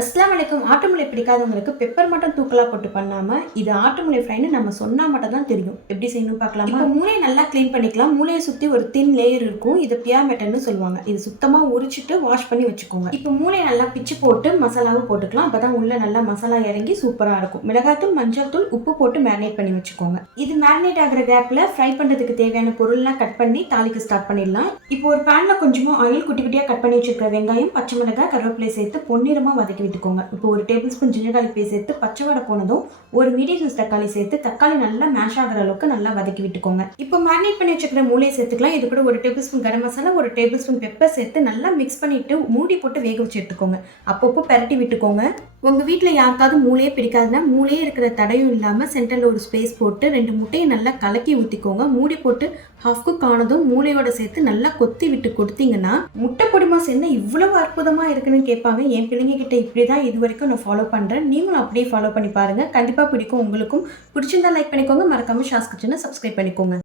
அஸ்ஸலாமு அலைக்கும். ஆட்டு மூளை பிடிக்காதவங்களுக்கு பெப்பர் மட்டும் தூக்கலா போட்டு பண்ணாம இது ஆட்டு மூளை ஃப்ரைன்னு நம்ம சொன்னா மட்டும் தான் தெரியும். எப்படி செய்யணும் பார்க்கலாமா? இப்போ மூளையை நல்லா க்ளீன் பண்ணிக்கலாம். மூளையை சுற்றி ஒரு தின் லேயர் இருக்கும். இது பியா மெட்டர்னு சொல்லுவாங்க. இது சுத்தமாக உரிச்சிட்டு வாஷ் பண்ணி வச்சுக்கோங்க. இப்போ மூளையை நல்லா பிச்சு போட்டு மசாலாவும் போட்டுக்கலாம். அப்போ தான் உள்ள நல்லா மசாலா இறங்கி சூப்பராக இருக்கும். மிளகாய்த்தூள், மஞ்சள் தூள், உப்பு போட்டு மேரினேட் பண்ணி வச்சுக்கோங்க. இது மேரினேட் ஆகிற கேப்பில் ஃப்ரை பண்ணுறதுக்கு தேவையான பொருள்லாம் கட் பண்ணி தாளிக்க ஸ்டார்ட் பண்ணிடலாம். இப்போ ஒரு பேனில் கொஞ்சமாக ஆயில், குட்டி குட்டியாக கட் பண்ணி வச்சிருக்கிற வெங்காயம், பச்சை மிளகாய், கருவேப்பிலை சேர்த்து பொன்னிறமாக வதக்கி விட்டுக்கோங்க. இப்போ ஒரு tablespoon ginger garlic paste சேர்த்து பச்சை வடை போனதும் ஒரு மீடியம் சைஸ் தக்காளி சேர்த்து தக்காளி நல்லா மேஷ் ஆகிற அளவுக்கு நல்லா வதக்கி விட்டுக்கோங்க. இப்போ மேரினேட் பண்ணி வச்சுக்கிற மூளையை சேர்த்துக்கலாம். இது கூட ஒரு டேபிள் ஸ்பூன் கரம் மசாலா, ஒரு டேபிள் ஸ்பூன் பெப்பர் சேர்த்து நல்லா மிக்ஸ் பண்ணிட்டு மூடி போட்டு வேக வச்சு எடுத்துக்கோங்க. அப்பப்போ பரட்டி விட்டுக்கோங்க. உங்கள் வீட்டில் யாருக்காவது மூளையே பிடிக்காதுன்னா மூளையே இருக்கிற தடையும் இல்லாமல் சென்டரில் ஒரு ஸ்பேஸ் போட்டு 2 முட்டையை நல்லா கலக்கி ஊற்றிக்கோங்க. மூடி போட்டு ஹாஃப் குக் ஆனதும் மூளையோட சேர்த்து நல்லா கொத்தி விட்டு கொடுத்தீங்கன்னா முட்டை பொடிமா சேர்ந்து இவ்வளவு அற்புதமாக இருக்குன்னு கேட்பாங்க. என் பிள்ளைங்க கிட்ட இப்படி தான் இது வரைக்கும் நான் ஃபாலோ பண்ணுறேன். நீங்களும் அப்படியே ஃபாலோ பண்ணி பாருங்கள். கண்டிப்பாக பிடிக்கும். உங்களுக்கும் பிடிச்சிருந்தா லைக் பண்ணிக்கோங்க. மறக்காமல் ஷாஸ் கிச்சனை சப்ஸ்கிரைப் பண்ணிக்கோங்க.